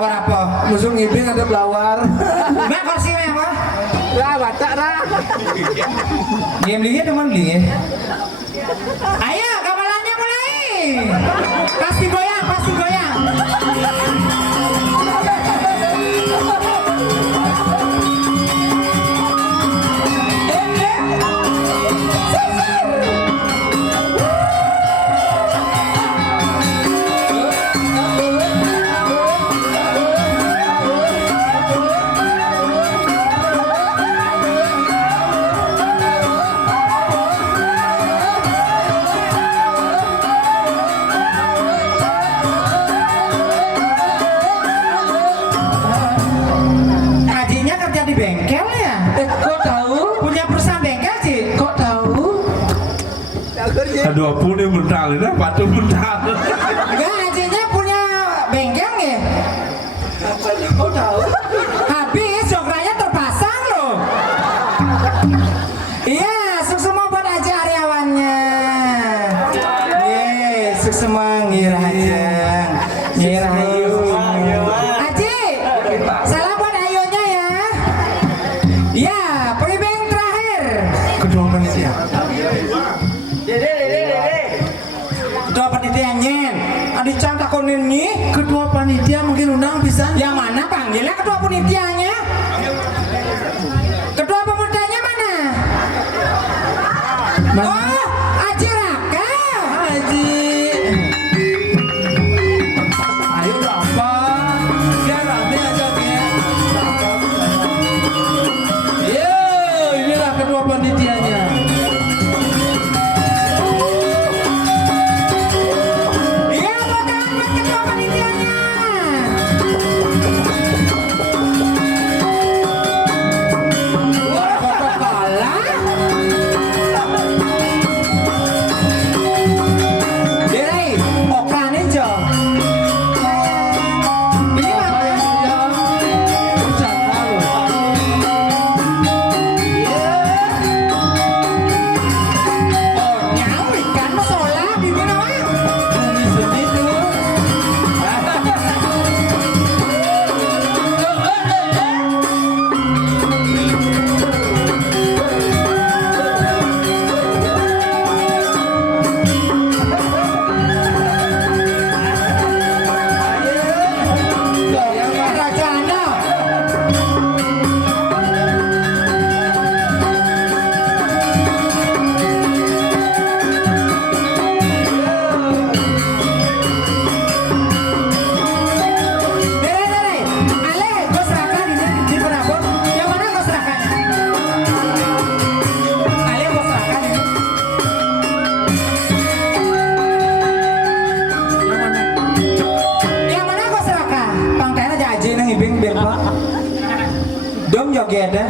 Blawar apa? Musuh ngibing ada blawar. Nah kursinya apa? Lah batak dah. Game lihat teman lihat. Ayo gamelannya mulai. Pasti goyang, pasti goyang. Ajinya kerja di bengkel ya? Kok tahu? Punya perusahaan bengkel sih? Kok tahu? Aduh, apa nih mental ini? Patu mental. Enggak, ajinya punya bengkel ya? Kok tahu? Habis jogranya terpasang loh. Iya, sukses semua buat Aji Aryawannya. Yeay, sukses semua ngirajang. Ngirayu. Aji, salam buat Ayonya ya. Iya, pelibeng terakhir. Kedua panitia. Ketua panitia nyen. Adi Cang takonin nih. Kedua panitia mungkin undang bisa. Yang mana panggilnya ketua panitianya? Ketua pemudanya mana? Oh, Aji Raka. Haji. Ayo apa? Biar rame aja ya. Yo, inilah kedua panitianya. Iya, tepuk tangan buat ketua panitianya. Wah, kok kalah? Dirai, oka nih Jo. Ini apa? Bercanda loh. Oh, nyawa ikan masalah di mana? Di sini tuh. Raja Anda. Dere, Ale, gue serahkan ini di penabur. Yang mana gue serahkan? Ale, gue serahkan ini. Yang mana gue serahkan? Pangkain aja aja nang ibing biar pak. Dom joget ya.